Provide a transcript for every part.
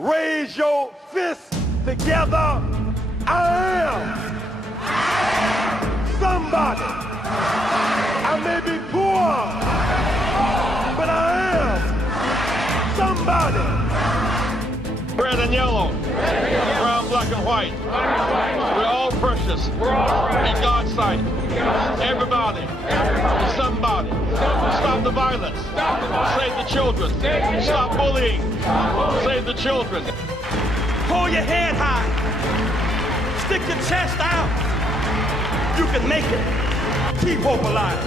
Raise your fist together. I am somebody. I may be poor, but I am somebody. Red and yellow, brown, black, and white. We're all precious in God's sight. Everybody is somebody. Stop the violence. Save the children. Stop bullying. Save the children. Hold your head high. Stick your chest out. You can make it. Keep hope alive.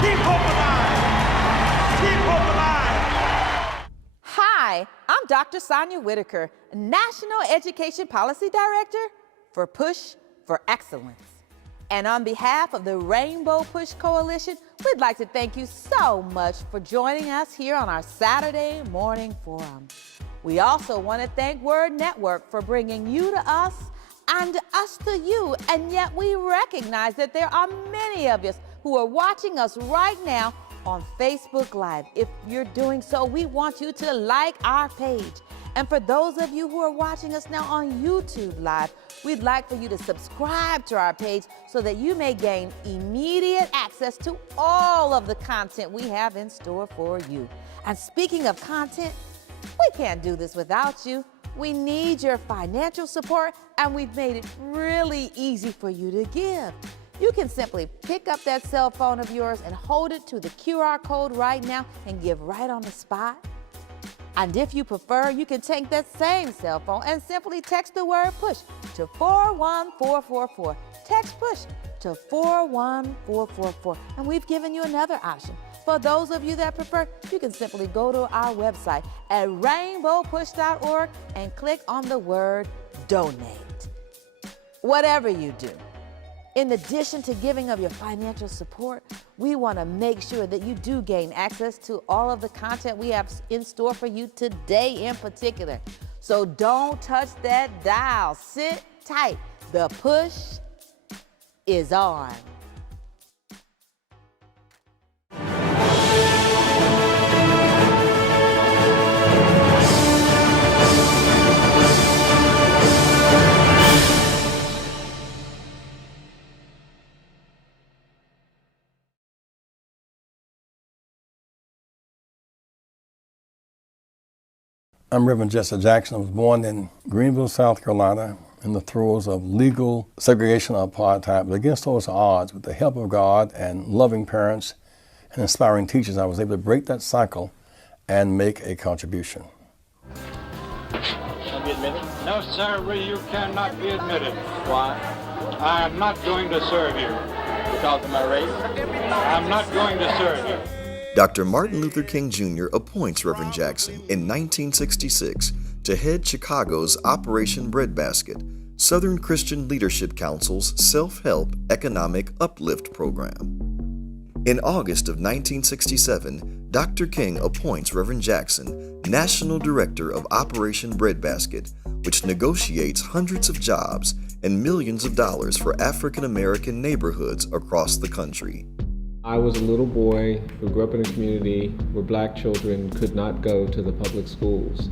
Keep hope alive. Keep hope alive. Hi, I'm Dr. Sonia Whitaker, National Education Policy Director for Push for Excellence. And on behalf of the Rainbow Push Coalition, we'd like to thank you so much for joining us here on our Saturday morning forum. We also want to thank Word Network for bringing you to us and us to you. And yet we recognize that there are many of us who are watching us right now on Facebook Live. If you're doing so, we want you to like our page. And for those of you who are watching us now on YouTube Live, we'd like for you to subscribe to our page so that you may gain immediate access to all of the content we have in store for you. And speaking of content, we can't do this without you. We need your financial support, and we've made it really easy for you to give. You can simply pick up that cell phone of yours and hold it to the QR code right now and give right on the spot. And if you prefer, you can take that same cell phone and simply text the word PUSH to 41444. Text PUSH to 41444. And we've given you another option. For those of you that prefer, you can simply go to our website at rainbowpush.org and click on the word donate. Whatever you do, in addition to giving of your financial support, we want to make sure that you do gain access to all of the content we have in store for you today in particular. So don't touch that dial. Sit tight. The push is on. I'm Reverend Jesse Jackson. I was born in Greenville, South Carolina, in the throes of legal segregation of apartheid. But against those odds, with the help of God and loving parents and inspiring teachers, I was able to break that cycle and make a contribution. Can I be admitted? No, sir, you cannot be admitted. Why? I am not going to serve you. Because of my race? I'm not going to serve you. Dr. Martin Luther King Jr. appoints Reverend Jackson in 1966 to head Chicago's Operation Breadbasket, Southern Christian Leadership Council's self-help economic uplift program. In August of 1967, Dr. King appoints Reverend Jackson National Director of Operation Breadbasket, which negotiates hundreds of jobs and millions of dollars for African American neighborhoods across the country. I was a little boy who grew up in a community where black children could not go to the public schools.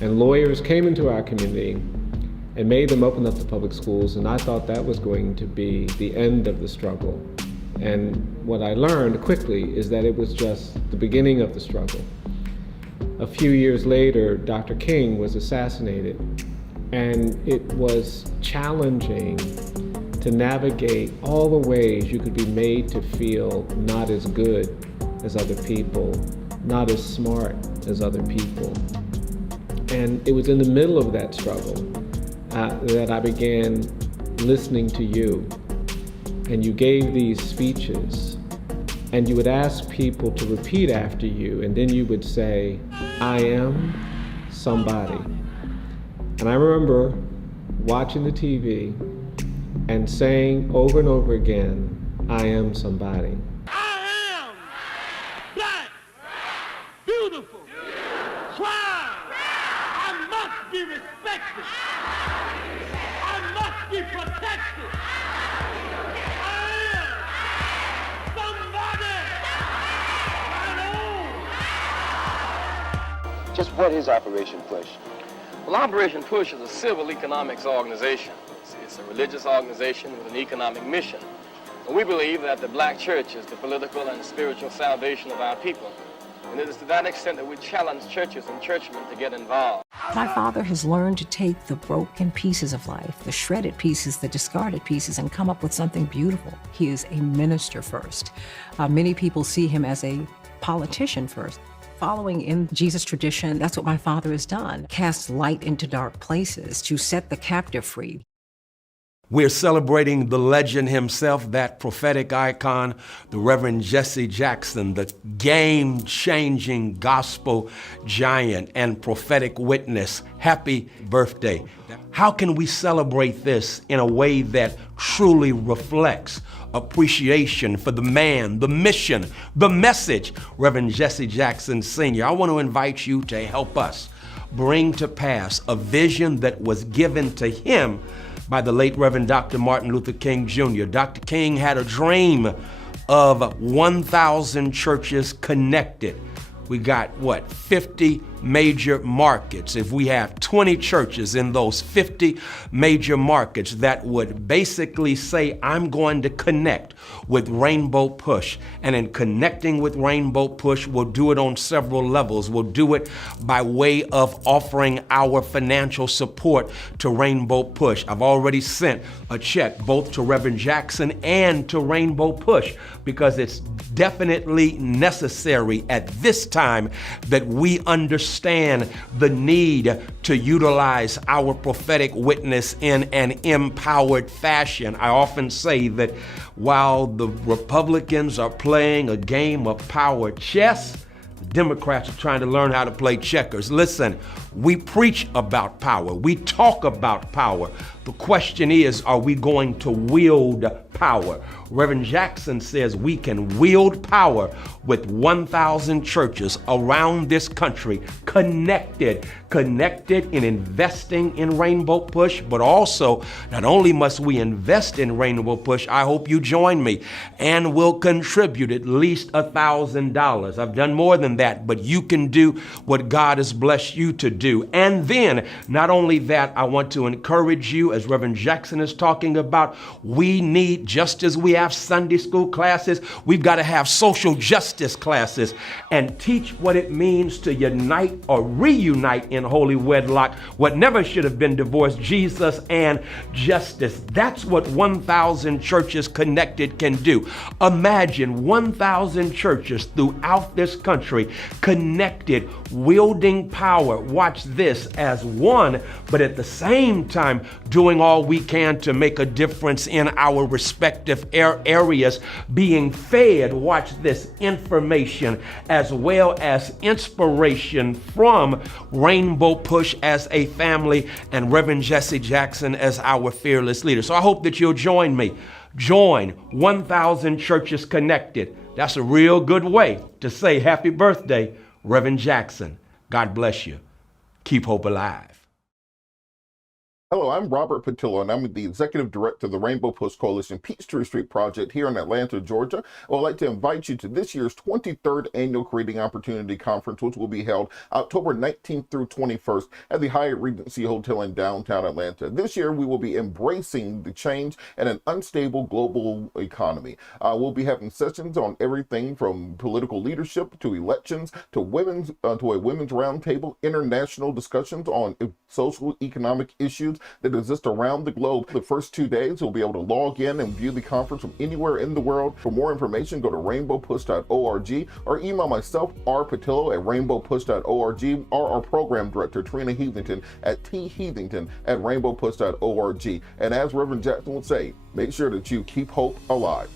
And lawyers came into our community and made them open up the public schools, and I thought that was going to be the end of the struggle. And what I learned quickly is that it was just the beginning of the struggle. A few years later, Dr. King was assassinated, and it was challenging to navigate all the ways you could be made to feel not as good as other people, not as smart as other people. And it was in the middle of that struggle that I began listening to you. And you gave these speeches, and you would ask people to repeat after you, and then you would say, I am somebody. And I remember watching the TV and saying over and over again, I am somebody. I am black, beautiful, proud. I must be respected. I must be protected. I am somebody. Just what is Operation Push? Well, Operation Push is a civil economics organization. It's a religious organization with an economic mission. And we believe that the black church is the political and spiritual salvation of our people. And it is to that extent that we challenge churches and churchmen to get involved. My father has learned to take the broken pieces of life, the shredded pieces, the discarded pieces, and come up with something beautiful. He is a minister first. Many people see him as a politician first. Following in Jesus' tradition, that's what my father has done. Cast light into dark places to set the captive free. We're celebrating the legend himself, that prophetic icon, the Reverend Jesse Jackson, the game-changing gospel giant and prophetic witness. Happy birthday. How can we celebrate this in a way that truly reflects appreciation for the man, the mission, the message, Reverend Jesse Jackson Sr.? I want to invite you to help us bring to pass a vision that was given to him by the late Reverend Dr. Martin Luther King Jr. Dr. King had a dream of 1,000 churches connected. We got, 50 major markets. If we have 20 churches in those 50 major markets, that would basically say, I'm going to connect with Rainbow Push. And in connecting with Rainbow Push, we'll do it on several levels. We'll do it by way of offering our financial support to Rainbow Push. I've already sent a check both to Reverend Jackson and to Rainbow Push, because it's definitely necessary at this time that we understand the need to utilize our prophetic witness in an empowered fashion. I often say that while the Republicans are playing a game of power chess, the Democrats are trying to learn how to play checkers. Listen, we preach about power. We talk about power. The question is, are we going to wield power? Reverend Jackson says we can wield power with 1,000 churches around this country connected in investing in Rainbow Push, but also not only must we invest in Rainbow Push, I hope you join me and will contribute at least $1,000. I've done more than that, but you can do what God has blessed you to do. And then not only that, I want to encourage you, as Reverend Jackson is talking about, we need, just as we have Sunday school classes, we've got to have social justice classes and teach what it means to unite or reunite in holy wedlock what never should have been divorced, Jesus and justice. That's what 1,000 churches connected can do. Imagine 1,000 churches throughout this country connected, wielding power. Watch this, as one, but at the same time doing all we can to make a difference in our respective areas, being fed, watch this, information as well as inspiration from Rainbow Push as a family and Reverend Jesse Jackson as our fearless leader. So I hope that you'll join me. Join 1,000 Churches Connected. That's a real good way to say happy birthday, Reverend Jackson. God bless you. Keep hope alive. Hello, I'm Robert Patillo, and I'm the Executive Director of the Rainbow Push Coalition Peachtree Street Project here in Atlanta, Georgia. I would like to invite you to this year's 23rd Annual Creating Opportunity Conference, which will be held October 19th through 21st at the Hyatt Regency Hotel in downtown Atlanta. This year, we will be embracing the change in an unstable global economy. We'll be having sessions on everything from political leadership to elections to a women's roundtable, international discussions on social economic issues that exist around the globe. The first 2 days, you'll be able to log in and view the conference from anywhere in the world. For more information, go to rainbowpush.org or email myself, R. Patillo, at rainbowpush.org, or our program director, Trina Heathington, at theheathington@rainbowpush.org. And as Reverend Jackson would say, make sure that you keep hope alive.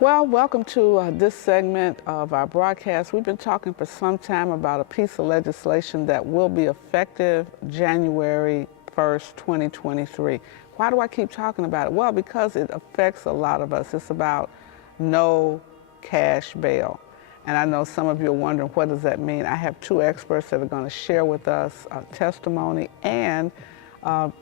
Well, welcome to this segment of our broadcast. We've been talking for some time about a piece of legislation that will be effective January 1st, 2023. Why do I keep talking about it? Well, because it affects a lot of us. It's about no cash bail. And I know some of you are wondering, what does that mean? I have two experts that are going to share with us a testimony and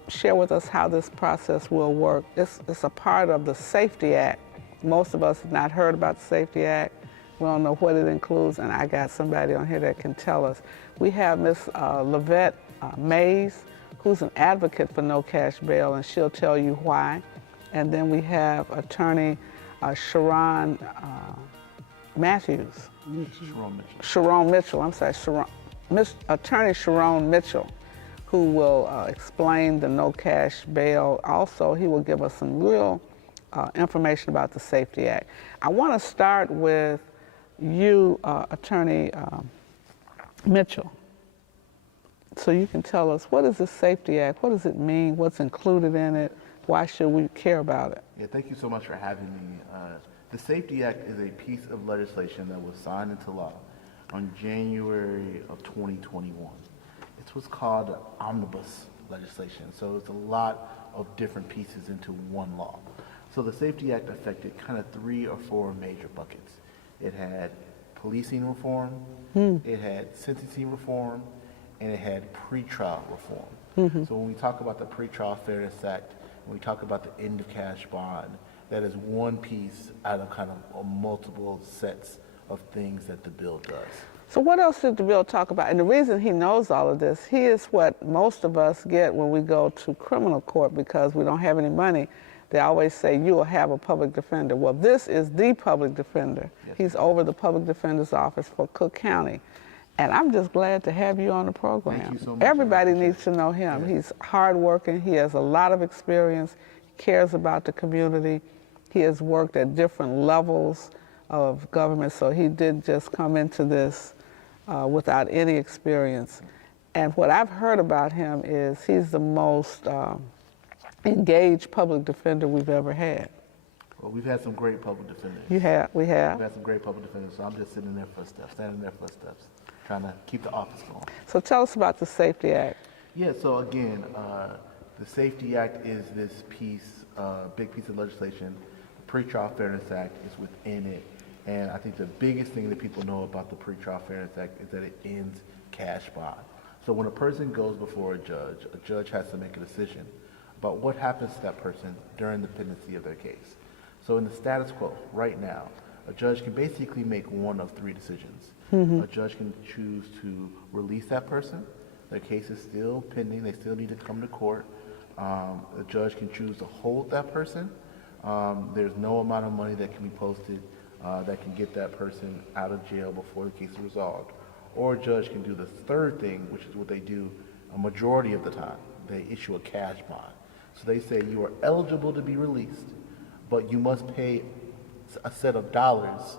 share with us how this process will work. It's a part of the SAFETY Act. Most of us have not heard about the SAFETY Act. We don't know what it includes, and I got somebody on here that can tell us. We have Ms. Lavette Mays, who's an advocate for no cash bail, and she'll tell you why. And then we have attorney Sharon Matthews. Sharon Mitchell, I'm sorry, attorney Sharon Mitchell, who will explain the no cash bail. Also, he will give us some real information about the SAFE-T Act. I want to start with you, Attorney Mitchell. So you can tell us, what is the SAFE-T Act? What does it mean? What's included in it? Why should we care about it? Yeah, thank you so much for having me. The SAFE-T Act is a piece of legislation that was signed into law on January of 2021. It's what's called omnibus legislation. So it's a lot of different pieces into one law. So the SAFE-T Act affected kind of 3 or 4 major buckets. It had policing reform, it had sentencing reform, and it had pretrial reform. So when we talk about the Pretrial Fairness Act, when we talk about the end of cash bond, that is one piece out of kind of multiple sets of things that the bill does. So what else did the bill talk about? And the reason he knows all of this, he is what most of us get when we go to criminal court because we don't have any money. They always say, you will have a public defender. Well, this is the public defender. Yes. He's over the public defender's office for Cook County. And I'm just glad to have you on the program. Thank you so much. Everybody needs to know him. Yeah. He's hardworking. He has a lot of experience. He cares about the community. He has worked at different levels of government, so he didn't just come into this without any experience. And what I've heard about him is he's the most engaged public defender we've ever had. Well, we've had some great public defenders. We have. We've had some great public defenders, so I'm just sitting in their footsteps, standing in their footsteps, trying to keep the office going. So tell us about the SAFE-T Act. Yeah, so again, the SAFE-T Act is this piece, big piece of legislation. The Pretrial Fairness Act is within it. And I think the biggest thing that people know about the Pretrial Fairness Act is that it ends cash bond. So when a person goes before a judge has to make a decision about what happens to that person during the pendency of their case. So in the status quo, right now, a judge can basically make one of 3 decisions. A judge can choose to release that person. Their case is still pending. They still need to come to court. A judge can choose to hold that person. There's no amount of money that can be posted that can get that person out of jail before the case is resolved. Or a judge can do the third thing, which is what they do a majority of the time. They issue a cash bond. So they say you are eligible to be released, but you must pay a set of dollars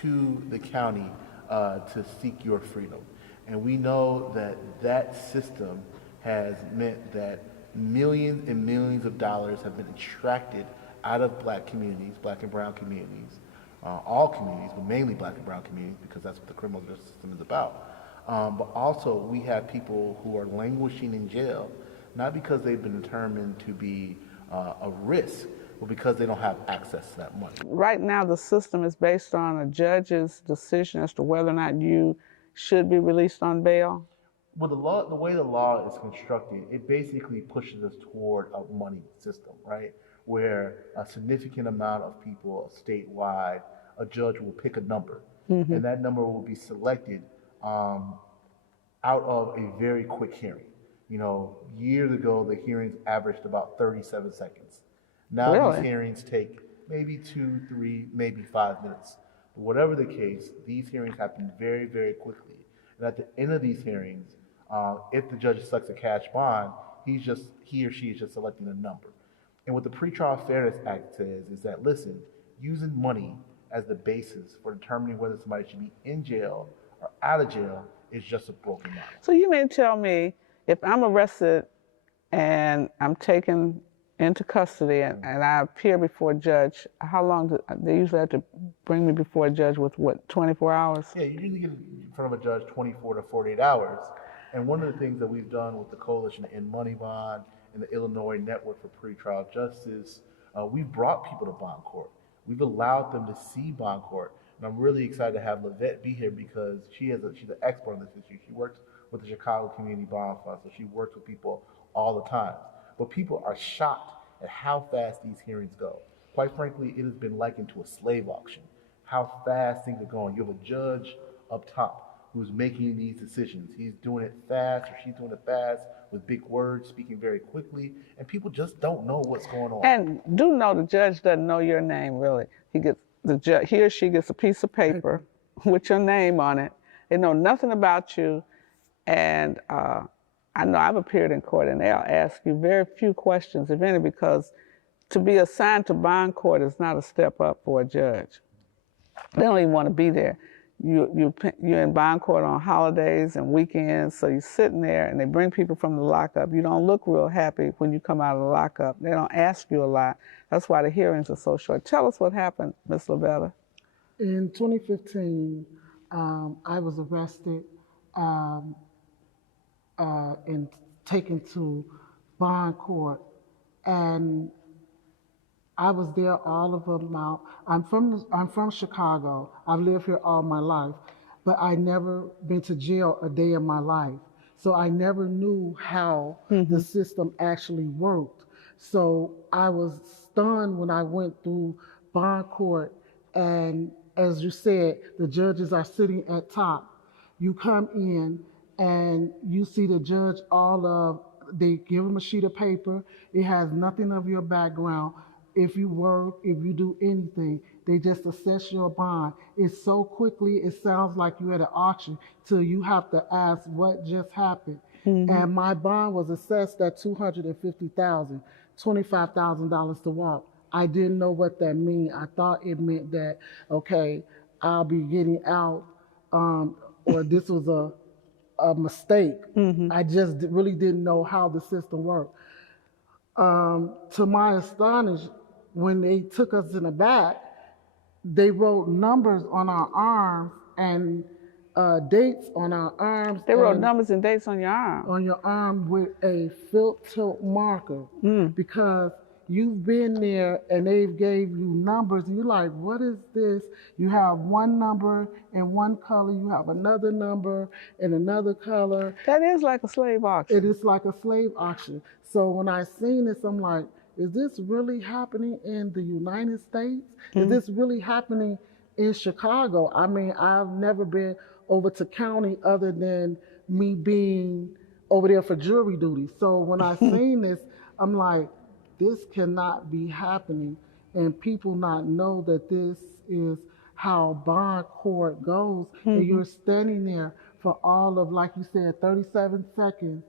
to the county to seek your freedom. And we know that that system has meant that millions and millions of dollars have been extracted out of black communities, black and brown communities, all communities, but mainly black and brown communities, because that's what the criminal justice system is about. But also we have people who are languishing in jail, not because they've been determined to be a risk, but because they don't have access to that money. Right now the system is based on a judge's decision as to whether or not you should be released on bail? Well, the way the law is constructed, it basically pushes us toward a money system, right? Where a significant amount of people statewide, a judge will pick a number, and that number will be selected out of a very quick hearing. You know, years ago, the hearings averaged about 37 seconds. Now these hearings take maybe 2, 3, maybe 5 minutes. But whatever the case, these hearings happen very, very quickly. And at the end of these hearings, if the judge selects a cash bond, he or she is just selecting a number. And what the Pretrial Fairness Act says is that, listen, using money as the basis for determining whether somebody should be in jail or out of jail is just a broken model. So you may tell me, if I'm arrested and I'm taken into custody and I appear before a judge, how long do they usually have to bring me before a judge with, what, 24 hours? Yeah, you usually get in front of a judge 24 to 48 hours. And one of the things that we've done with the Coalition to End Money Bond and the Illinois Network for Pretrial Justice, we've brought people to bond court. We've allowed them to see bond court. And I'm really excited to have Lavette be here because she's an expert on this issue. She works with the Chicago Community Bond Fund, so she works with people all the time. But people are shocked at how fast these hearings go. Quite frankly, it has been likened to a slave auction. how fast things are going. You have a judge up top who's making these decisions. He's doing it fast, or she's doing it fast with big words, speaking very quickly, and people just don't know what's going on. And do know the judge doesn't know your name, really. He or she gets a piece of paper with your name on it. They know nothing about you. And I know I've appeared in court, and they'll ask you very few questions, if any, because to be assigned to bond court is not a step up for a judge. They don't even want to be there. You're in bond court on holidays and weekends, so you're sitting there, and they bring people from the lockup. You don't look real happy when you come out of the lockup. They don't ask you a lot. That's why the hearings are so short. Tell us what happened, Ms. Lavetta. In 2015, I was arrested and taken to bond court, and I was there all of them out. I'm from Chicago. I've lived here all my life, but I never been to jail a day in my life. So I never knew how the system actually worked. So I was stunned when I went through bond court, and as you said, the judges are sitting at top. You come in and you see the judge, they give them a sheet of paper. It has nothing of your background. If you work, if you do anything, they just assess your bond. It's so quickly, it sounds like you're at an auction till you have to ask what just happened. And my bond was assessed at $250,000, $25,000 to walk. I didn't know what that meant. I thought it meant that, okay, I'll be getting out, or this was a mistake. I just really didn't know how the system worked. To my astonishment, when they took us in the back, they wrote numbers on our arms and dates on our arms. They wrote numbers and dates on your arm? On your arm with a felt tip marker, because you've been there and they gave you numbers and you're like, what is this? You have one number in one color, you have another number in another color. That is like a slave auction. It is like a slave auction. So when I seen this, I'm like, is this really happening in the United States? Is this really happening in Chicago? I mean, I've never been over to county other than me being over there for jury duty. So when I seen this, I'm like, this cannot be happening, and people not know that this is how bond court goes. And you're standing there for all of, like you said, 37 seconds,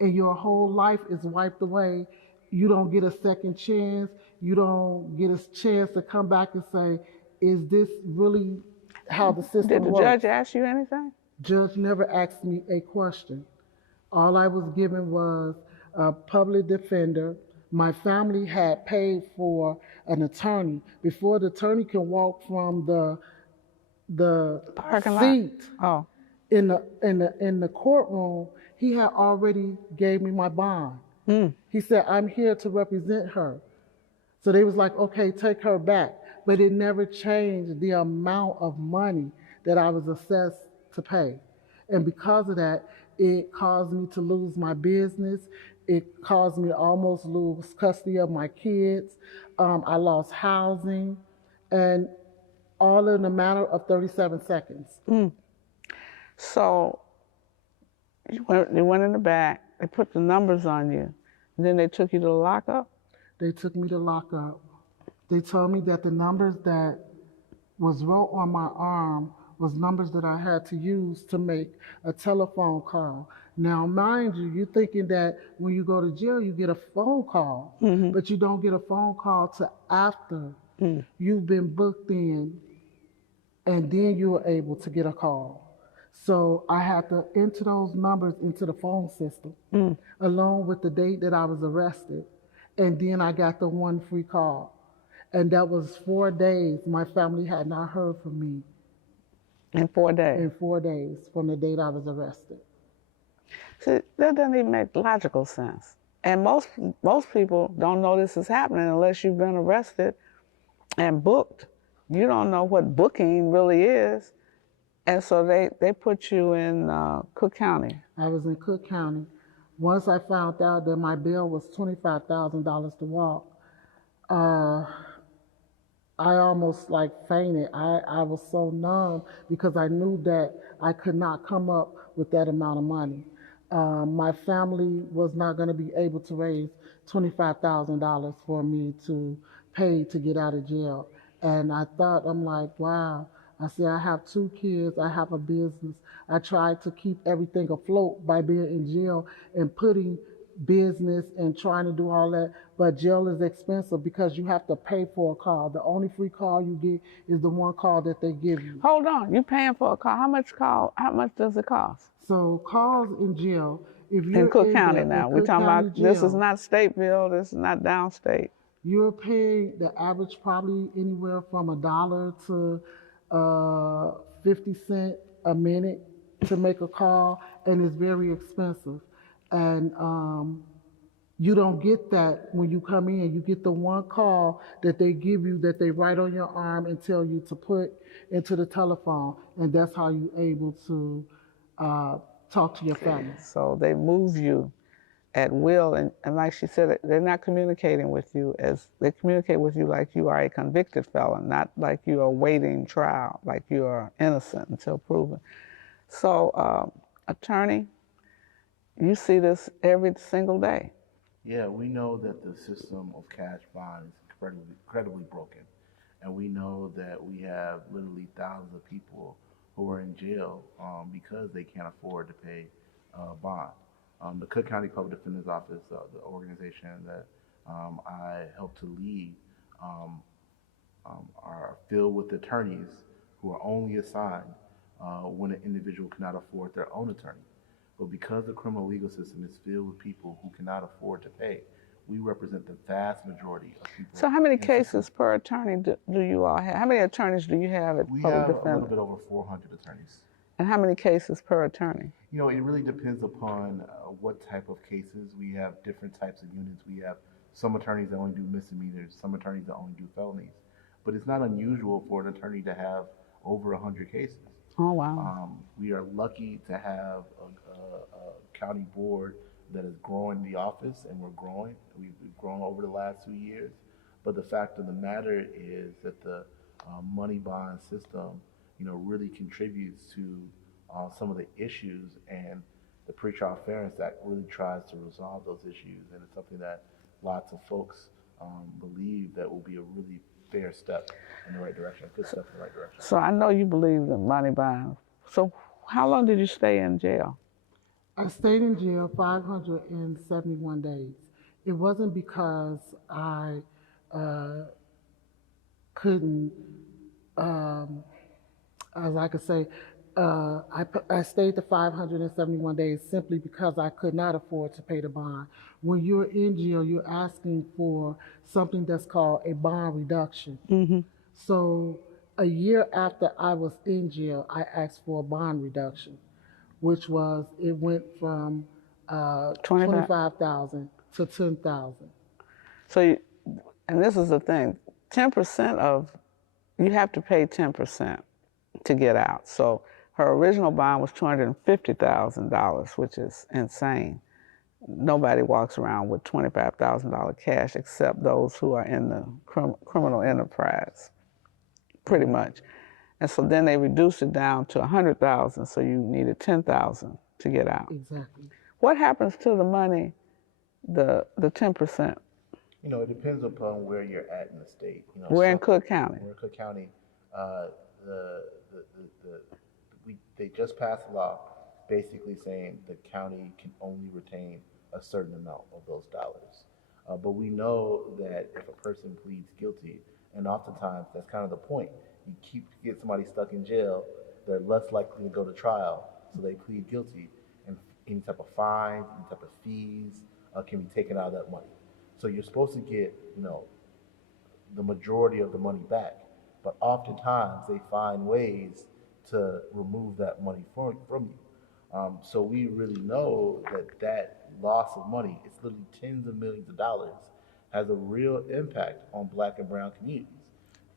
and your whole life is wiped away. You don't get a second chance. You don't get a chance to come back and say, is this really how the system works? Did the judge ask you anything? Judge never asked me a question. All I was given was a public defender. My family had paid for an attorney. Before the attorney can walk from the seat in the courtroom, he had already gave me my bond. He said, I'm here to represent her. So they was like, okay, take her back. But it never changed the amount of money that I was assessed to pay. And because of that, it caused me to lose my business. It caused me to almost lose custody of my kids. I lost housing, and all in a matter of 37 seconds. So you went in the back, they put the numbers on you, and then they took you to the lockup? They took me to lockup. They told me that the numbers that was wrote on my arm was numbers that I had to use to make a telephone call. Now, mind you, you're thinking that when you go to jail, you get a phone call, but you don't get a phone call till after you've been booked in, and then you were able to get a call. So I had to enter those numbers into the phone system, along with the date that I was arrested, and then I got the one free call. And that was 4 days. My family had not heard from me. In 4 days? In 4 days from the date I was arrested. See, that doesn't even make logical sense. And most people don't know this is happening unless you've been arrested and booked. You don't know what booking really is. And so they put you in Cook County. I was in Cook County. Once I found out that my bail was $25,000 to walk, I almost like fainted. I was so numb because I knew that I could not come up with that amount of money. My family was not going to be able to raise $25,000 for me to pay to get out of jail. And I thought, I'm like, wow. I said, I have 2 kids, I have a business. I tried to keep everything afloat by being in jail and putting business and trying to do all that, but jail is expensive because you have to pay for a call. The only free call you get is the one call that they give you. Hold on, you paying for a call? How much does it cost? So calls in jail, if you're in Cook County now, we're talking about jail, this is not Stateville, this is not downstate. You're paying the average probably anywhere from $1 to 50 cents a minute to make a call, and it's very expensive. And you don't get that when you come in. You get the one call that they give you that they write on your arm and tell you to put into the telephone, and that's how you're able to talk to your family. So they move you at will, and like she said, they're not communicating with you as they communicate with you like you are a convicted felon, not like you are awaiting trial, like you are innocent until proven. So, attorney, you see this every single day. Yeah, we know that the system of cash bond is incredibly broken. And we know that we have literally thousands of people who are in jail because they can't afford to pay bond. The Cook County Public Defender's Office, the organization that I help to lead, are filled with attorneys who are only assigned when an individual cannot afford their own attorney. But because the criminal legal system is filled with people who cannot afford to pay, we represent the vast majority of people. So how many cases per attorney do you all have? How many attorneys do you have at Public Defender? We have a little bit over 400 attorneys. And how many cases per attorney? You know, it really depends upon what type of cases. We have different types of units. We have some attorneys that only do misdemeanors, some attorneys that only do felonies. But it's not unusual for an attorney to have over 100 cases. Oh, wow. We are lucky to have a county board that is growing the office, and we're growing. We've grown over the last 2 years. But the fact of the matter is that the money bond system, you know, really contributes to some of the issues, and the Pretrial Fairness Act really tries to resolve those issues. And it's something that lots of folks believe that will be a really fair step in the right direction, a good step in the right direction. So I know you believe in money bond. So how long did you stay in jail? I stayed in jail 571 days. It wasn't because I couldn't, as I could say, I stayed the 571 days simply because I could not afford to pay the bond. When you're in jail, you're asking for something that's called a bond reduction. Mm-hmm. So a year after I was in jail, I asked for a bond reduction, which was, it went from $25,000 to $10,000. So, and this is the thing, 10% of, you have to pay 10% to get out. So her original bond was $250,000, which is insane. Nobody walks around with $25,000 cash except those who are in the criminal enterprise, pretty much. And so then they reduced it down to $100,000, so you needed $10,000 to get out. Exactly. What happens to the money, the 10%? You know, it depends upon where you're at in the state. You know, we're in Cook County. We're in Cook County. They just passed a law basically saying the county can only retain a certain amount of those dollars. But we know that if a person pleads guilty, and oftentimes that's kind of the point, you get somebody stuck in jail, they're less likely to go to trial, so they plead guilty, and any type of fines, any type of fees can be taken out of that money. So you're supposed to get, you know, the majority of the money back, but oftentimes they find ways to remove that money from you. So we really know that loss of money, it's literally tens of millions of dollars, has a real impact on Black and brown communities.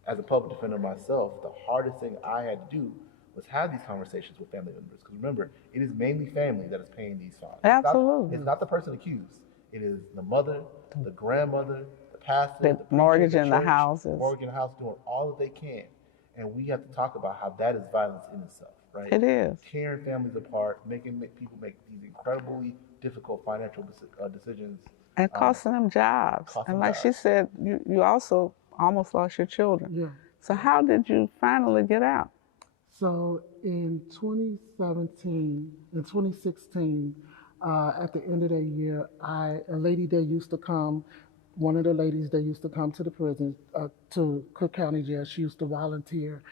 As a public defender myself, the hardest thing I had to do was have these conversations with family members. Because remember, it is mainly family that is paying these fines. Absolutely. It's not the person accused. It is the mother, the grandmother, the pastor, the preacher, mortgaging the church, houses. mortgaging the house, doing all that they can. And we have to talk about how that is violence in itself, right? It is. Tearing families apart, making people make these incredibly difficult financial decisions. And costing them jobs. And like she said, you also almost lost your children. Yeah. So how did you finally get out? So in 2016, at the end of the year, a lady that used to come, one of the ladies that used to come to the prison, to Cook County Jail, she used to volunteer.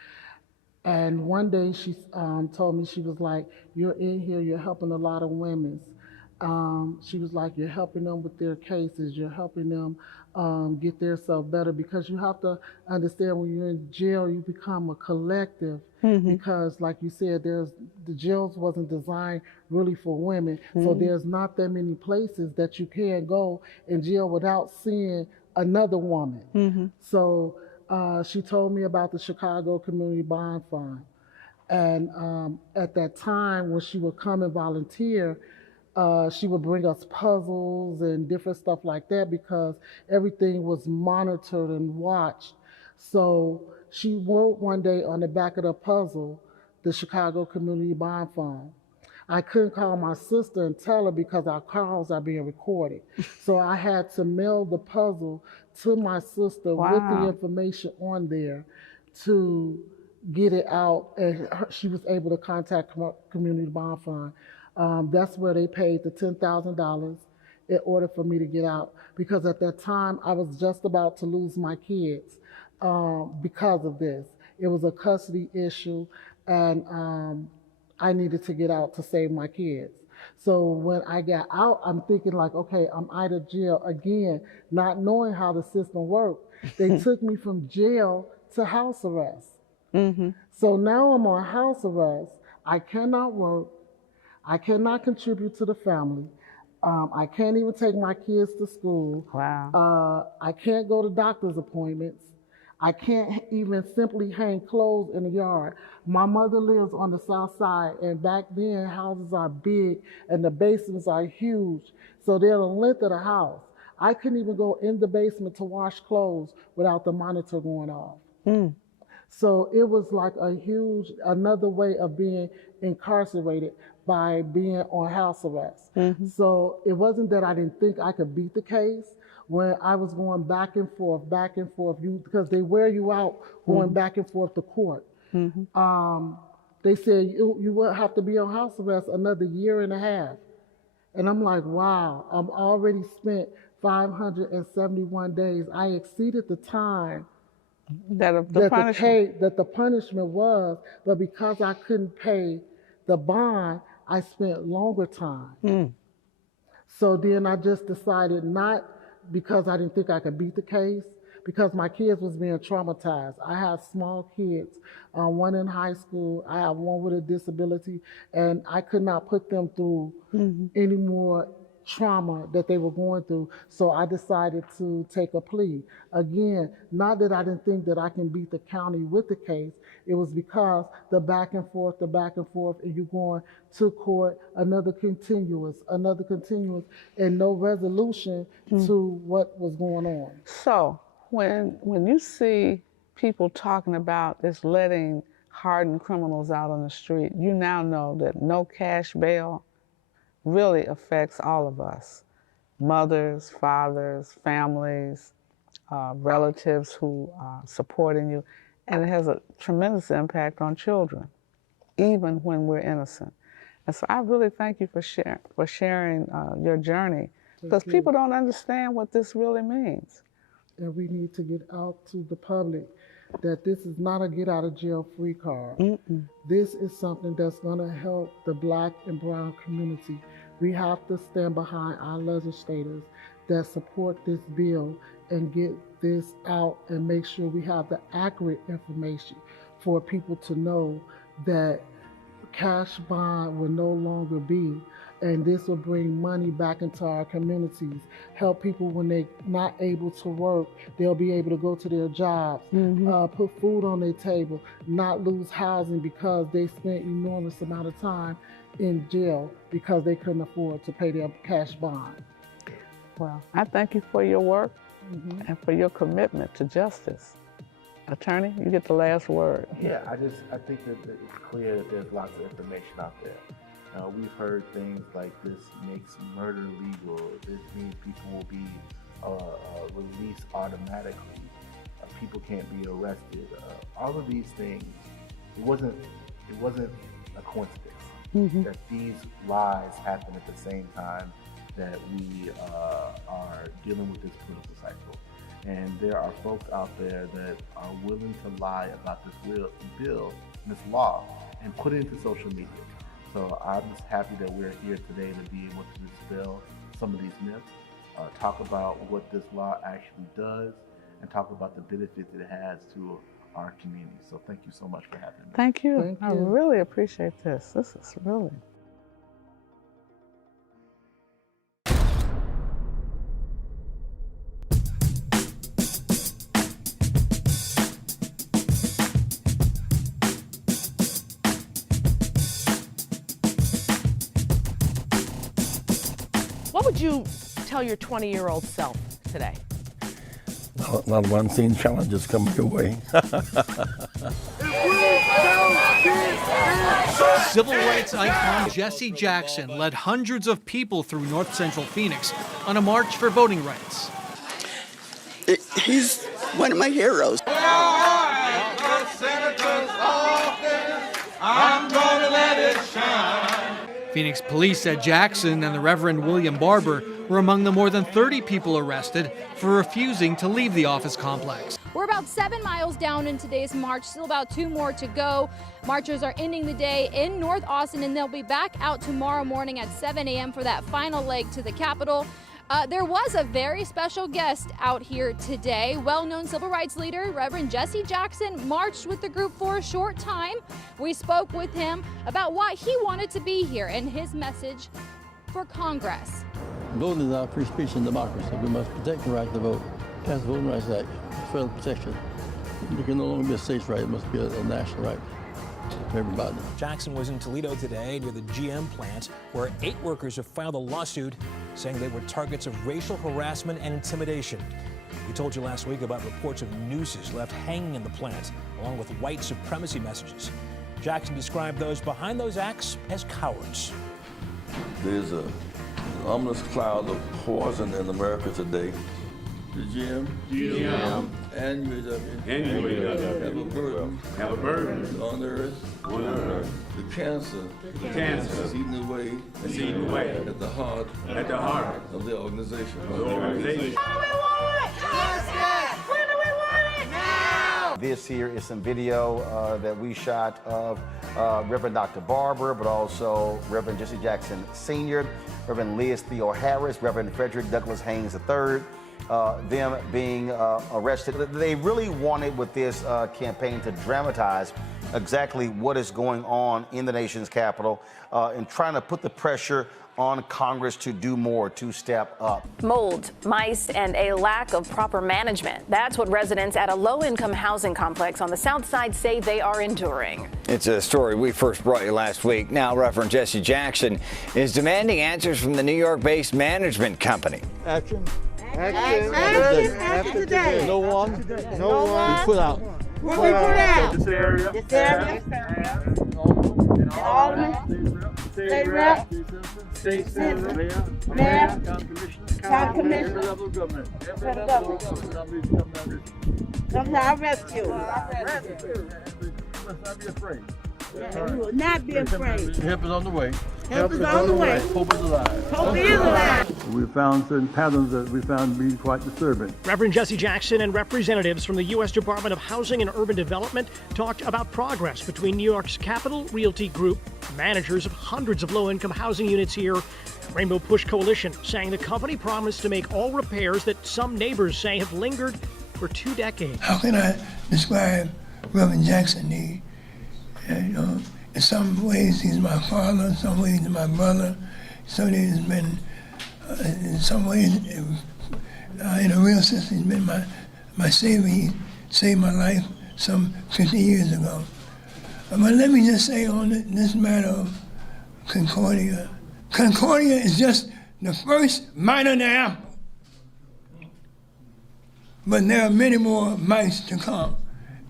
And one day she told me, she was like, you're in here, you're helping a lot of women. She was like, you're helping them with their cases, you're helping them get themselves better, because you have to understand when you're in jail, you become a collective. Because like you said, the jails wasn't designed really for women. So there's not that many places that you can go in jail without seeing another woman. So she told me about the Chicago Community Bond Fund. And at that time, when she would come and volunteer, she would bring us puzzles and different stuff like that, because everything was monitored and watched. So she wrote one day on the back of the puzzle, the Chicago Community Bond Fund. I couldn't call my sister and tell her because our calls are being recorded. So I had to mail the puzzle to my sister with the information on there to get it out, and she was able to contact Community Bond Fund. That's where they paid the $10,000 in order for me to get out, because at that time I was just about to lose my kids because of this. It was a custody issue, and I needed to get out to save my kids. So when I got out, I'm thinking like, okay, I'm out of jail again, not knowing how the system worked. They took me from jail to house arrest. So now I'm on house arrest. I cannot work. I cannot contribute to the family. I can't even take my kids to school. I can't go to doctor's appointments. I can't even simply hang clothes in the yard. My mother lives on the south side, and back then houses are big and the basements are huge. So they're the length of the house. I couldn't even go in the basement to wash clothes without the monitor going off. So it was like another way of being incarcerated by being on house arrest. So it wasn't that I didn't think I could beat the case. When I was going back and forth, because they wear you out going back and forth to court. They said you will have to be on house arrest another year and a half. And I'm like, wow, I'm already spent 571 days. I exceeded the time that the punishment was, but because I couldn't pay the bond, I spent longer time. So then I just decided, not because I didn't think I could beat the case, because my kids was being traumatized. I have small kids, one in high school, I have one with a disability, and I could not put them through any more trauma that they were going through. So I decided to take a plea. Again, not that I didn't think that I can beat the county with the case, it was because the back and forth, and you going to court, another continuous, and no resolution to what was going on. So when you see people talking about this letting hardened criminals out on the street, you now know that no cash bail really affects all of us. Mothers, fathers, families, relatives who are supporting you. And it has a tremendous impact on children, even when we're innocent. And so I really thank you for sharing your journey, because people don't understand what this really means. And we need to get out to the public that this is not a get out of jail free card. This is something that's going to help the Black and brown community. We have to stand behind our legislators that support this bill and get this out and make sure we have the accurate information for people to know that cash bond will no longer be, and this will bring money back into our communities, help people when they're not able to work, they'll be able to go to their jobs, put food on their table, not lose housing because they spent enormous amount of time in jail because they couldn't afford to pay their cash bond. Well, I thank you for your work. and for your commitment to justice. Attorney, you get the last word. Yeah, I think that it's clear that there's lots of information out there. We've heard things like this makes murder legal. This means people will be released automatically. People can't be arrested. All of these things. It wasn't a coincidence that these lies happen at the same time that we are dealing with this political cycle. And there are folks out there that are willing to lie about this bill, this law, and put it into social media. So I'm just happy that we're here today to be able to dispel some of these myths, talk about what this law actually does, and talk about the benefits it has to our community. So thank you so much for having me. Thank you. I really appreciate this. This is really... What would you tell your 20-year-old self today? A lot of unseen challenges coming your way. Civil rights icon Jesse Jackson led hundreds of people through North Central Phoenix on a march for voting rights. He's one of my heroes. I'm gonna let it shine. Phoenix police said Jackson and the Reverend William Barber were among the more than 30 people arrested for refusing to leave the office complex. We're about 7 miles down in today's march, still about 2 more to go. Marchers are ending the day in North Austin, and they'll be back out tomorrow morning at 7 a.m. for that final leg to the Capitol. There was a very special guest out here today. Well-known civil rights leader, Reverend Jesse Jackson, marched with the group for a short time. We spoke with him about why he wanted to be here and his message for Congress. Voting is our free speech and democracy. We must protect the right to vote. Pass the Voting Rights Act, federal protection. It can no longer be a state's right, it must be a national right for everybody. Jackson was in Toledo today near the GM plant, where 8 workers have filed a lawsuit saying they were targets of racial harassment and intimidation. We told you last week about reports of nooses left hanging in the plant, along with white supremacy messages. Jackson described those behind those acts as cowards. There's an ominous cloud of poison in America today. The GM, and UAW, have a burden on the earth. The cancer, is eating away, at the heart, of the organization. This here is some video that we shot of Reverend Dr. Barber, but also Reverend Jesse Jackson Sr., Reverend Liz Theo Harris, Reverend Frederick Douglass Haynes III, them being arrested. They really wanted with this campaign to dramatize exactly what is going on in the nation's capital and trying to put the pressure on Congress to do more, to step up. Mold, mice, and a lack of proper management. That's what residents at a low-income housing complex on the south side say they are enduring. It's a story we first brought you last week. Now Reverend Jesse Jackson is demanding answers from the New York-based management company. Action. Action today. No one. We put out. What we put out? This area. Alderman. State rep. State senator. Mayor. County commissioner. Federal government. Federal government. Come to our rescue. You must not be afraid. We will not be afraid. Help is on the way. Help is on the way. Hope is alive. Hope is alive. We found certain patterns that we found to be quite disturbing. Reverend Jesse Jackson and representatives from the U.S. Department of Housing and Urban Development talked about progress between New York's Capital Realty Group, managers of hundreds of low-income housing units here, Rainbow Push Coalition, saying the company promised to make all repairs that some neighbors say have lingered for 2 decades. How can I describe Reverend Jackson? In some ways he's my father, in some ways he's my brother. So he's been, in some ways, in a real sense, he's been my savior. He saved my life some 50 years ago. But let me just say on this matter of Concordia. Concordia is just the first bite of the apple. but there are many more mites to come.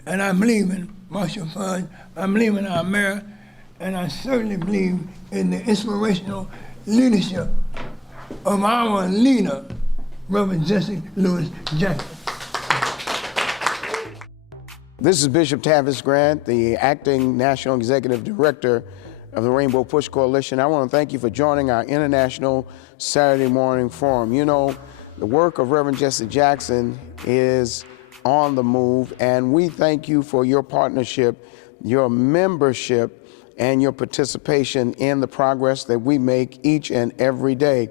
And I believe in Marshall Fudge, I believe in our mayor, and I certainly believe in the inspirational leadership of our leader, Reverend Jesse Louis Jackson. This is Bishop Tavis Grant, the acting National Executive Director of the Rainbow Push Coalition. I want to thank you for joining our International Saturday Morning Forum. You know, the work of Reverend Jesse Jackson is on the move, and we thank you for your partnership, your membership, and your participation in the progress that we make each and every day.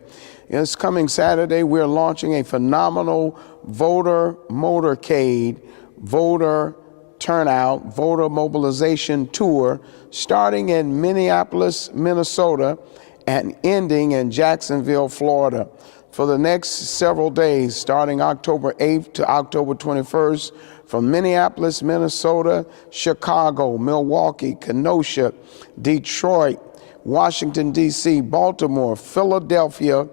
This coming Saturday, we're launching a phenomenal voter motorcade, voter turnout, voter mobilization tour starting in Minneapolis, Minnesota, and ending in Jacksonville, Florida. For the next several days, starting October 8th to October 21st, from Minneapolis, Minnesota, Chicago, Milwaukee, Kenosha, Detroit, Washington, D.C., Baltimore, Philadelphia.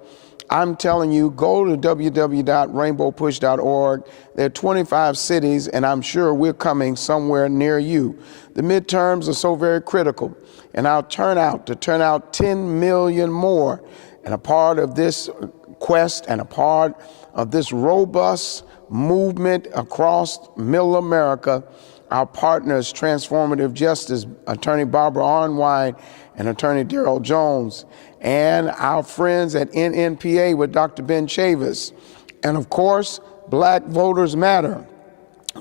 I'm telling you, go to www.rainbowpush.org. There are 25 cities, and I'm sure we're coming somewhere near you. The midterms are so very critical, and our turnout, to turn out 10 million more, and a part of this quest and a part of this robust movement across middle America, our partners, Transformative Justice, Attorney Barbara Arnwine and Attorney Darrell Jones, and our friends at NNPA with Dr. Ben Chavis, and of course, Black Voters Matter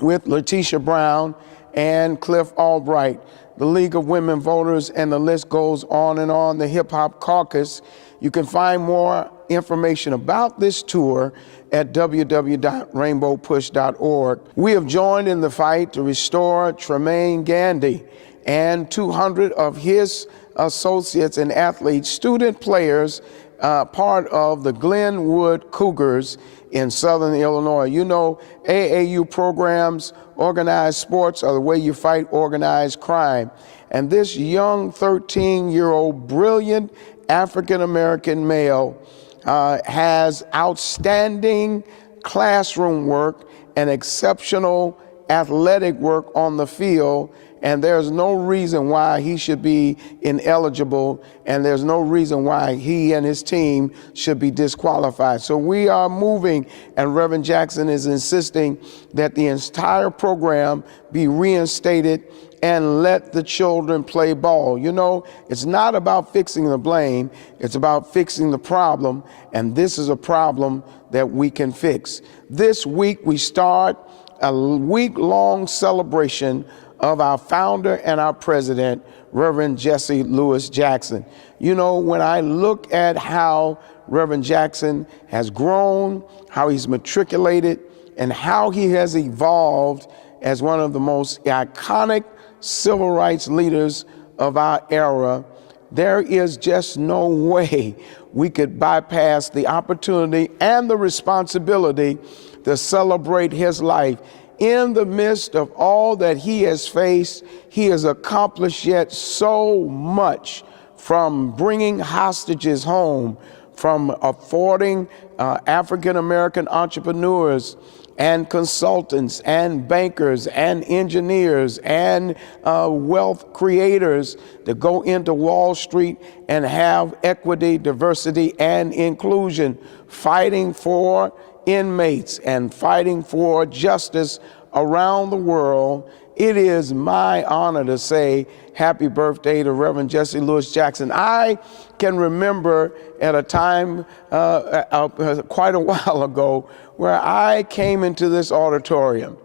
with Letitia Brown and Cliff Albright, the League of Women Voters, and the list goes on and on, the Hip Hop Caucus. You can find more information about this tour at www.rainbowpush.org. We have joined in the fight to restore Tremaine Gandy and 200 of his associates and athletes, student players, part of the Glenwood Cougars in Southern Illinois. You know, AAU programs, organized sports are the way you fight organized crime. And this young 13-year-old brilliant African-American male has outstanding classroom work and exceptional athletic work on the field, and there's no reason why he should be ineligible, and there's no reason why he and his team should be disqualified. So we are moving, and Reverend Jackson is insisting that the entire program be reinstated and let the children play ball. You know, it's not about fixing the blame, it's about fixing the problem, and this is a problem that we can fix. This week we start a week-long celebration of our founder and our president, Reverend Jesse Louis Jackson. You know, when I look at how Reverend Jackson has grown, how he's matriculated, and how he has evolved as one of the most iconic civil rights leaders of our era, there is just no way we could bypass the opportunity and the responsibility to celebrate his life. In the midst of all that he has faced, he has accomplished yet so much, from bringing hostages home, from affording African-American entrepreneurs and consultants and bankers and engineers and wealth creators to go into Wall Street and have equity, diversity, and inclusion, fighting for inmates and fighting for justice around the world. It is my honor to say happy birthday to Reverend Jesse Louis Jackson. I can remember at a time quite a while ago where I came into this auditorium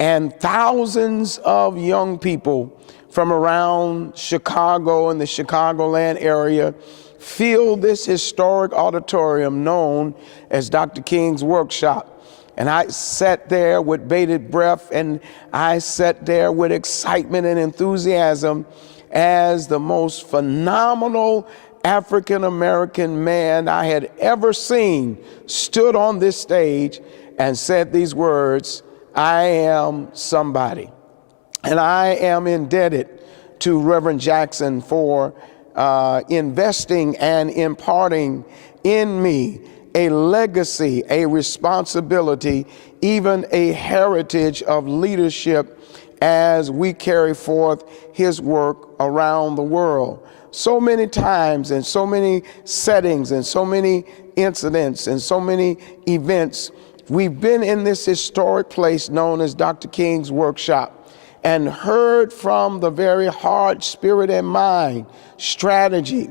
and thousands of young people from around Chicago and the Chicagoland area filled this historic auditorium known as Dr. King's Workshop. And I sat there with bated breath, and I sat there with excitement and enthusiasm as the most phenomenal African-American man I had ever seen stood on this stage and said these words, "I am somebody." And I am indebted to Reverend Jackson for investing and imparting in me a legacy, a responsibility, even a heritage of leadership as we carry forth his work around the world. So many times and so many settings and so many incidents and so many events, we've been in this historic place known as Dr. King's workshop and heard from the very heart, spirit, and mind, strategy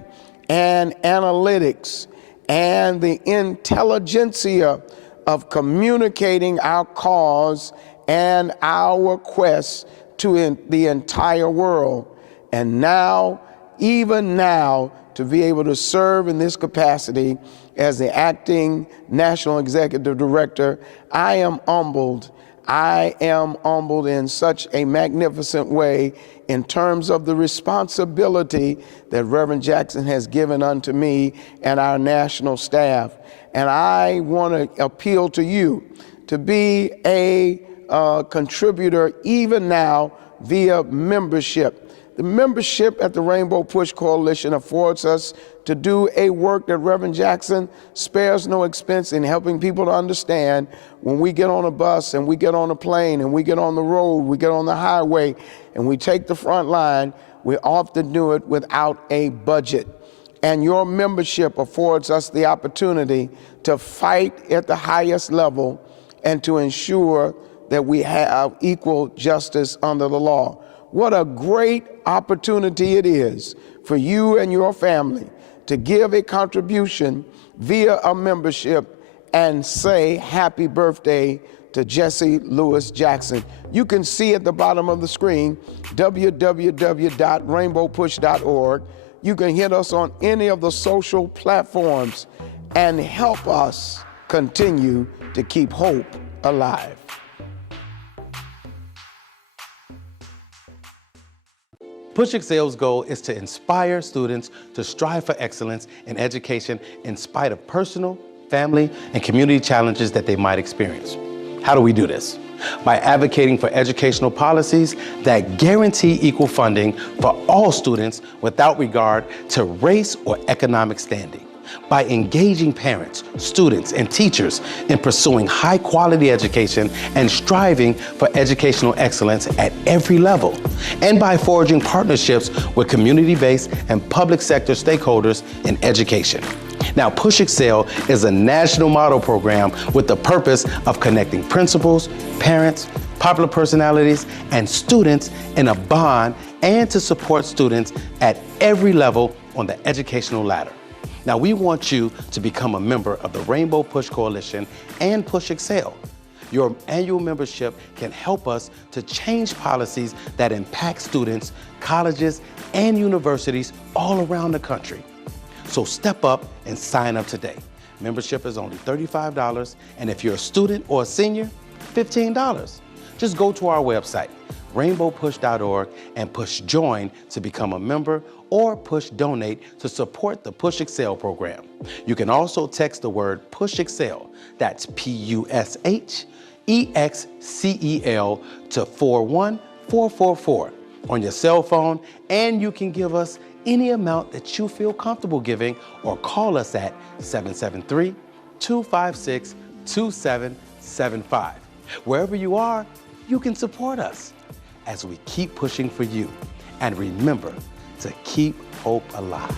and analytics and the intelligentsia of communicating our cause and our quest to the entire world. And now, even now, to be able to serve in this capacity as the acting National Executive Director, I am humbled. I am humbled in such a magnificent way in terms of the responsibility that Reverend Jackson has given unto me and our national staff. And I want to appeal to you to be a contributor even now via membership. The membership at the Rainbow Push Coalition affords us to do a work that Reverend Jackson spares no expense in helping people to understand. When we get on a bus and we get on a plane and we get on the road, we get on the highway and we take the front line, we often do it without a budget. And your membership affords us the opportunity to fight at the highest level and to ensure that we have equal justice under the law. What a great opportunity it is for you and your family to give a contribution via a membership and say happy birthday to Jesse Lewis Jackson. You can see at the bottom of the screen, www.rainbowpush.org. You can hit us on any of the social platforms and help us continue to keep hope alive. Push Excel's goal is to inspire students to strive for excellence in education in spite of personal, family, and community challenges that they might experience. How do we do this? By advocating for educational policies that guarantee equal funding for all students without regard to race or economic standing. By engaging parents, students, and teachers in pursuing high-quality education and striving for educational excellence at every level. And by forging partnerships with community-based and public sector stakeholders in education. Now, Push Excel is a national model program with the purpose of connecting principals, parents, popular personalities, and students in a bond and to support students at every level on the educational ladder. Now, we want you to become a member of the Rainbow Push Coalition and Push Excel. Your annual membership can help us to change policies that impact students, colleges, and universities all around the country. So step up and sign up today. Membership is only $35, and if you're a student or a senior, $15. Just go to our website, rainbowpush.org, and push join to become a member or push donate to support the Push Excel program. You can also text the word Push Excel, that's PUSHEXCEL, to 41444 on your cell phone, and you can give us any amount that you feel comfortable giving or call us at 773-256-2775. Wherever you are, you can support us as we keep pushing for you. And remember to keep hope alive.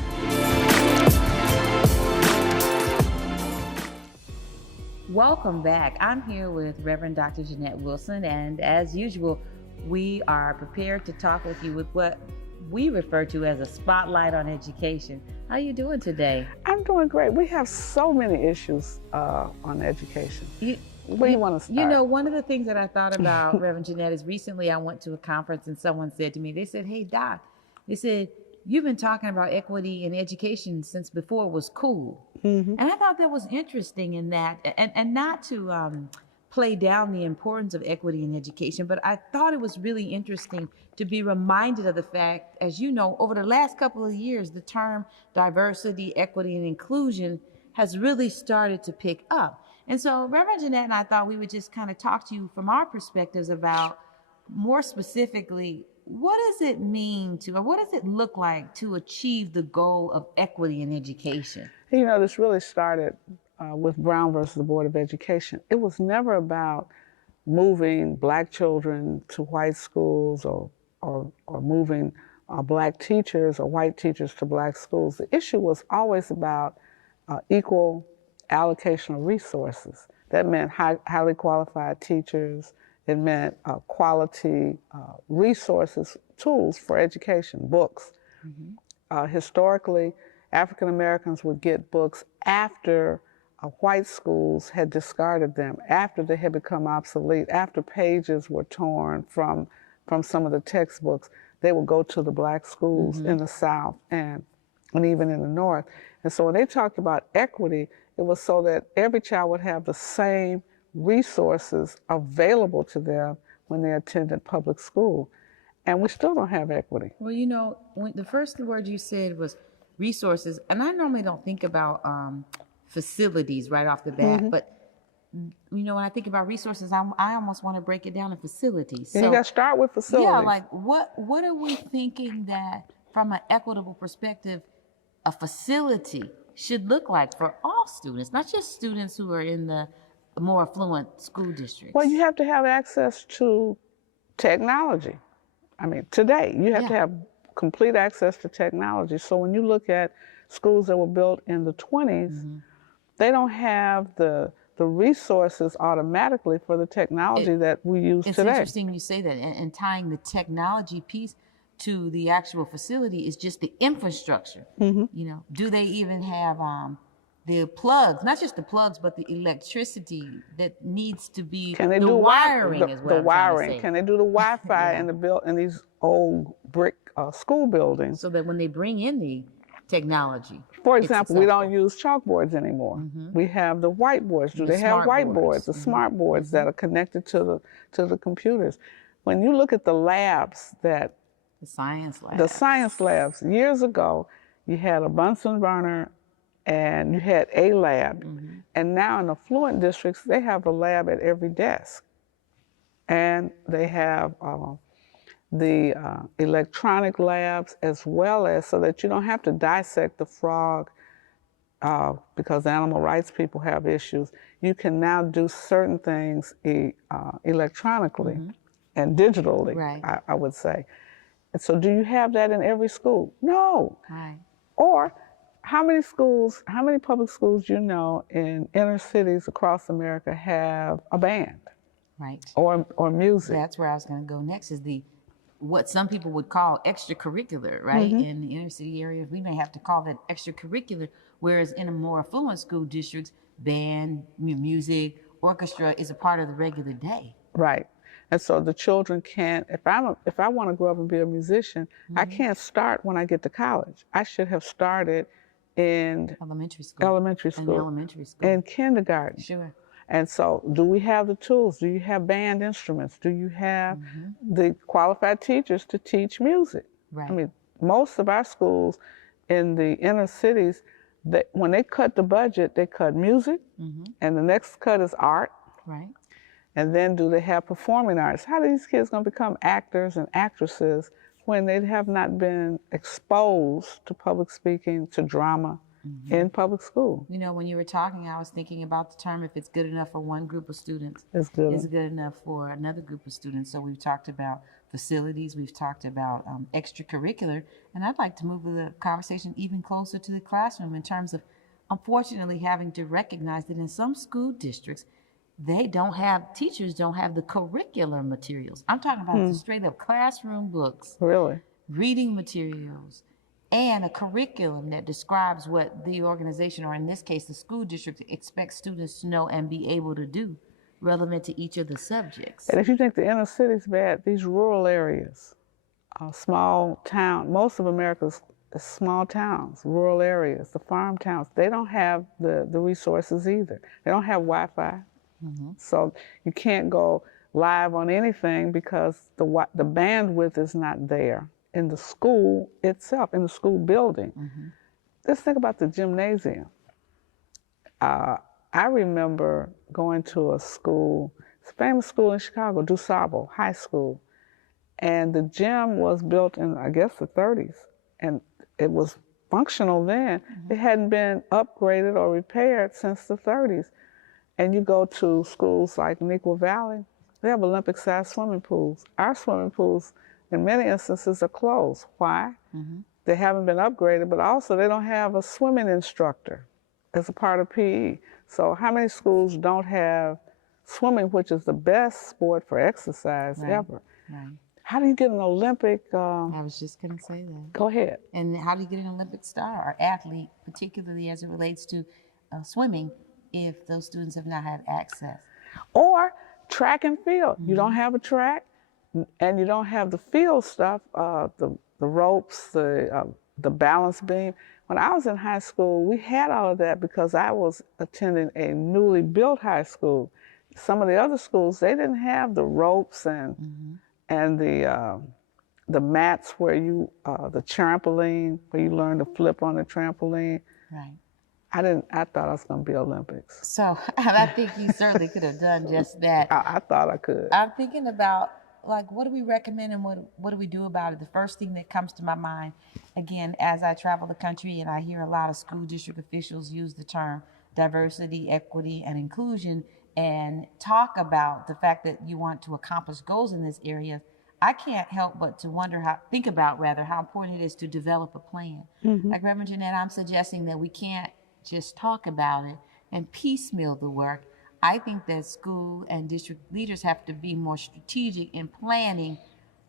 Welcome back. I'm here with Reverend Dr. Jeanette Wilson, and as usual, we are prepared to talk with you with what we refer to as a spotlight on education. How are you doing today? I'm doing great. We have so many issues on education. Where do you want to start? You know, one of the things that I thought about, Reverend Jeanette, is recently I went to a conference and someone said to me, they said, "Hey, Doc," they said, "you've been talking about equity in education since before it was cool." Mm-hmm. And I thought that was interesting in that, and not to play down the importance of equity in education, but I thought it was really interesting to be reminded of the fact, as you know, over the last couple of years, the term diversity, equity, and inclusion has really started to pick up. And so Reverend Jeanette and I thought we would just kind of talk to you from our perspectives about, more specifically, what does it mean to, or what does it look like to achieve the goal of equity in education? You know, this really started with Brown versus the Board of Education. It was never about moving black children to white schools or moving black teachers or white teachers to black schools. The issue was always about equal allocation of resources. That meant highly qualified teachers. It meant quality resources, tools for education, books. Historically, African Americans would get books after white schools had discarded them, after they had become obsolete, after pages were torn from some of the textbooks. They would go to the black schools in the South and even in the North. And so when they talked about equity, it was so that every child would have the same resources available to them when they attended public school. And we still don't have equity. Well, you know, when the first word you said was resources, and I normally don't think about facilities right off the bat, but you know, when I think about resources, I almost want to break it down to facilities. So, you got to start with facilities. Yeah, like what are we thinking that from an equitable perspective, a facility should look like for all students, not just students who are in the more affluent school districts? Well, you have to have access to technology. I mean, today, you have to have complete access to technology. So when you look at schools that were built in the 20s, they don't have the resources automatically for the technology that we use It's today. interesting you say that, and tying the technology piece to the actual facility is just the infrastructure. You know, do they even have the plugs, not just the plugs, but the electricity that needs to be, Can they the do wiring is what the I'm trying to wiring? say. Can they do the Wi-Fi in these old brick school buildings? So that when they bring in the technology. For it's example, we successful. don't use chalkboards anymore. We have the whiteboards. Do The they have smart whiteboards? boards. The smart boards that are connected to the computers. When you look at the labs that the science labs. The science labs. Years ago, you had a Bunsen burner and you had a lab. And now in affluent districts, they have a lab at every desk. And they have the electronic labs as well as, so that you don't have to dissect the frog because animal rights people have issues. You can now do certain things electronically and digitally, I would say. And so do you have that in every school? No. Or how many public schools you know in inner cities across America have a band? Right. Or music? That's where I was going to go next, is what some people would call extracurricular, right? In the inner city areas, we may have to call that extracurricular, whereas in a more affluent school districts, band, music, orchestra is a part of the regular day. Right. And so the children can't, if I want to grow up and be a musician, I can't start when I get to college. I should have started in elementary school. And kindergarten. Sure. And so do we have the tools? Do you have band instruments? Do you have the qualified teachers to teach music? Right. I mean, most of our schools in the inner cities, when they cut the budget, they cut music, and the next cut is art. Right. And then do they have performing arts? How are these kids going to become actors and actresses when they have not been exposed to public speaking, to drama in public school? You know, when you were talking, I was thinking about the term, if it's good enough for one group of students, it's good enough for another group of students. So we've talked about facilities, we've talked about extracurricular, and I'd like to move the conversation even closer to the classroom in terms of, unfortunately, having to recognize that in some school districts, teachers don't have the curricular materials. I'm talking about the straight up classroom books. Really? Reading materials, and a curriculum that describes what the organization, or in this case, the school district, expects students to know and be able to do relevant to each of the subjects. And if you think the inner city's bad, these rural areas, small town, most of America's small towns, rural areas, the farm towns, they don't have the resources either. They don't have Wi-Fi. So you can't go live on anything because the bandwidth is not there in the school itself, in the school building. Let's think about the gymnasium. I remember going to a school, it's a famous school in Chicago, DuSable High School, and the gym was built in, I guess, the 30s, and it was functional then. It hadn't been upgraded or repaired since the 30s. And you go to schools like Neuqua Valley, they have Olympic-sized swimming pools. Our swimming pools, in many instances, are closed. Why? They haven't been upgraded, but also they don't have a swimming instructor as a part of PE. So how many schools don't have swimming, which is the best sport for exercise ever? Right. How do you get an Olympic? I was just going to say that. Go ahead. And how do you get an Olympic star or athlete, particularly as it relates to swimming, if those students have not had access? Or track and field. You don't have a track, and you don't have the field stuff, the ropes, the balance beam. When I was in high school, we had all of that because I was attending a newly built high school. Some of the other schools, they didn't have the ropes and the mats where you, the trampoline, where you learn to flip on the trampoline. Right. I thought I was going to be Olympics. So I think you certainly could have done just that. I thought I could. I'm thinking about, like, what do we recommend and what do we do about it? The first thing that comes to my mind, again, as I travel the country and I hear a lot of school district officials use the term diversity, equity, and inclusion and talk about the fact that you want to accomplish goals in this area, I can't help but to think about how important it is to develop a plan. Like Reverend Jeanette, I'm suggesting that we can't just talk about it and piecemeal the work. I think that school and district leaders have to be more strategic in planning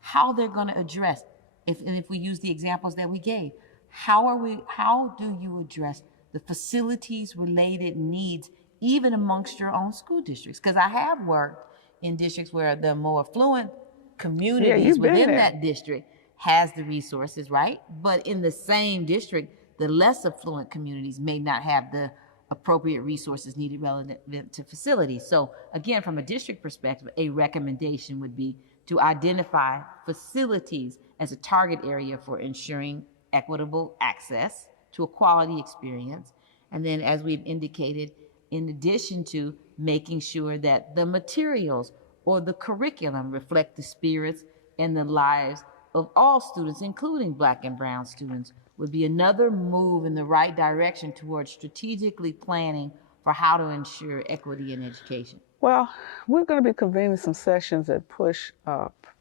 how they're going to address. If we use the examples that we gave, how do you address the facilities related needs even amongst your own school districts? Because I have worked in districts where the more affluent communities within that district has the resources, right? But in the same district, the less affluent communities may not have the appropriate resources needed relevant to facilities. So again, from a district perspective, a recommendation would be to identify facilities as a target area for ensuring equitable access to a quality experience. And then, as we've indicated, in addition to making sure that the materials or the curriculum reflect the spirits and the lives of all students, including Black and Brown students, would be another move in the right direction towards strategically planning for how to ensure equity in education. Well, we're going to be convening some sessions that push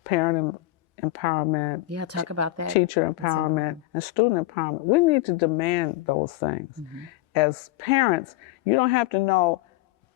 parent empowerment, talk about that. Teacher empowerment, and student empowerment. We need to demand those things. As parents, you don't have to know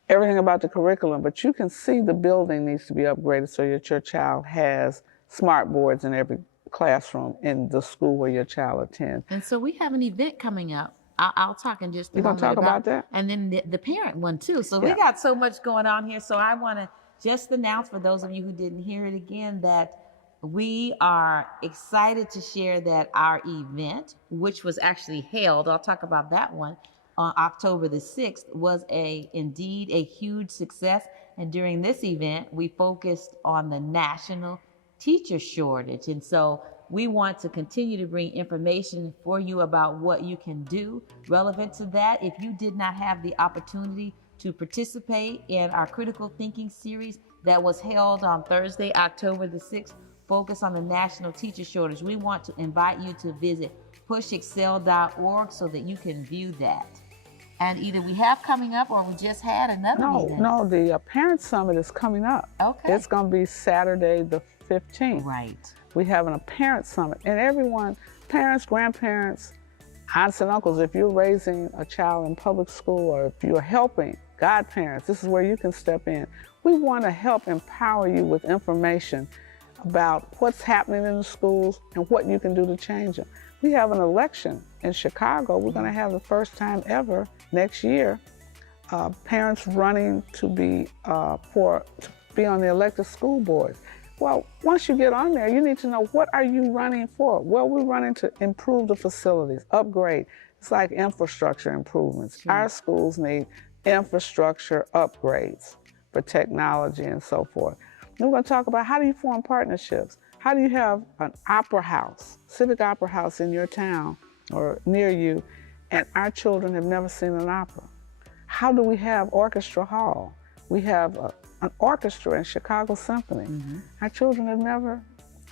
everything about the curriculum, but you can see the building needs to be upgraded so that your child has smart boards in every classroom in the school where your child attends. And so we have an event coming up. I'll talk in just a moment. You gonna talk about that? And then the parent one too. So we got so much going on here. So I want to just announce for those of you who didn't hear it again that we are excited to share that our event, which was actually held, I'll talk about that one, on October the 6th, was indeed a huge success. And during this event, we focused on the national teacher shortage. And so we want to continue to bring information for you about what you can do relevant to that. If you did not have the opportunity to participate in our critical thinking series that was held on Thursday, October the 6th, focus on the national teacher shortage, we want to invite you to visit pushexcel.org so that you can view that. And either we have coming up or we just had another event. No, the Parent Summit is coming up. Okay. It's going to be Saturday the 15th. Right. We have a Parent Summit. And everyone, parents, grandparents, aunts and uncles, if you're raising a child in public school or if you're helping godparents, this is where you can step in. We want to help empower you with information about what's happening in the schools and what you can do to change them. We have an election in Chicago. We're going to have the first time ever next year, parents running to be on the elected school boards. Well, once you get on there, you need to know, what are you running for? Well, we're running to improve the facilities, upgrade. It's like infrastructure improvements. Our schools need infrastructure upgrades for technology and so forth. And we're going to talk about, how do you form partnerships? How do you have an opera house, civic opera house in your town or near you, and our children have never seen an opera? How do we have orchestra hall? We have an orchestra in Chicago Symphony. Our children have never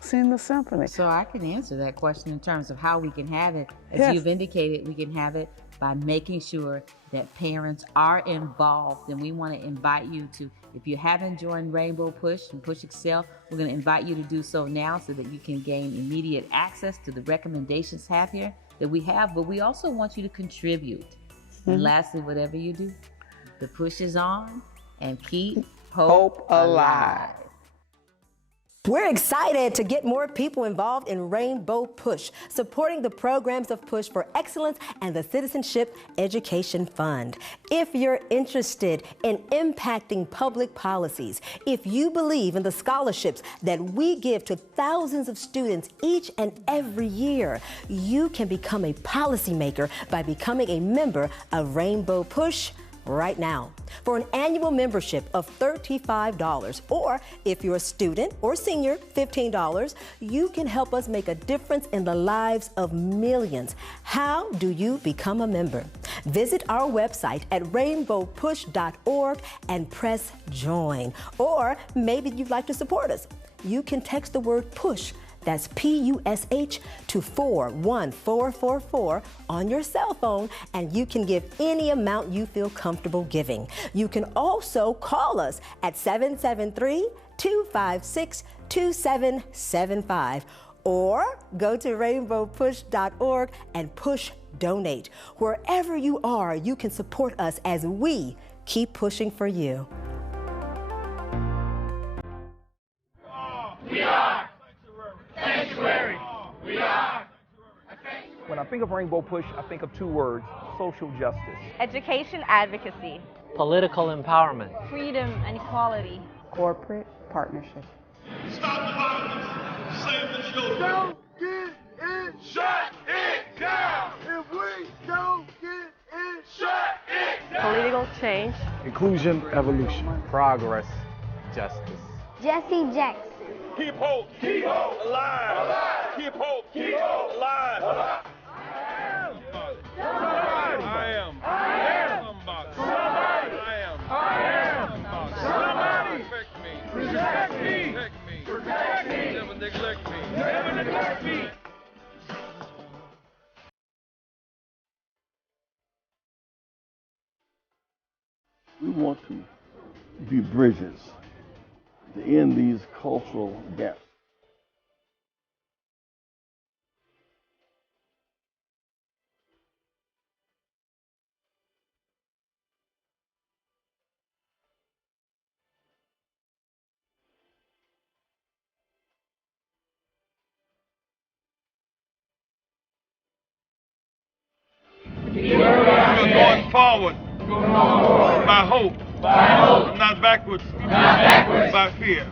seen the symphony. So I can answer that question in terms of how we can have it. As Yes. you've indicated, we can have it by making sure that parents are involved. And we want to invite you to, if you haven't joined Rainbow Push and Push Excel, we're going to invite you to do so now so that you can gain immediate access to the recommendations here that we have. But we also want you to contribute. And lastly, whatever you do, the push is on and keep hope alive. We're excited to get more people involved in Rainbow Push, supporting the programs of Push for Excellence and the Citizenship Education Fund. If you're interested in impacting public policies, if you believe in the scholarships that we give to thousands of students each and every year, you can become a policymaker by becoming a member of Rainbow Push right now. For an annual membership of $35, or if you're a student or senior, $15, you can help us make a difference in the lives of millions. How do you become a member? Visit our website at rainbowpush.org and press join. Or maybe you'd like to support us. You can text the word PUSH, that's PUSH, to 41444 on your cell phone, and you can give any amount you feel comfortable giving. You can also call us at 773-256-2775, or go to rainbowpush.org and push donate. Wherever you are, you can support us as we keep pushing for you. We are Sanctuary. We are. When I think of Rainbow Push, I think of two words: social justice. Education advocacy. Political empowerment. Freedom and equality. Corporate partnership. Stop the violence. Save the children. Don't get it. Shut it down. If we don't get it, shut it down. Political change. Inclusion, evolution. Progress, justice. Jesse Jackson. Keep hope alive. Keep hope alive. Somebody. I am. Somebody. I am. Somebody. Protect me. Protect me. Never neglect me. We want to be bridges to end these cultural gaps. We're going forward by hope. Not backwards. By fear.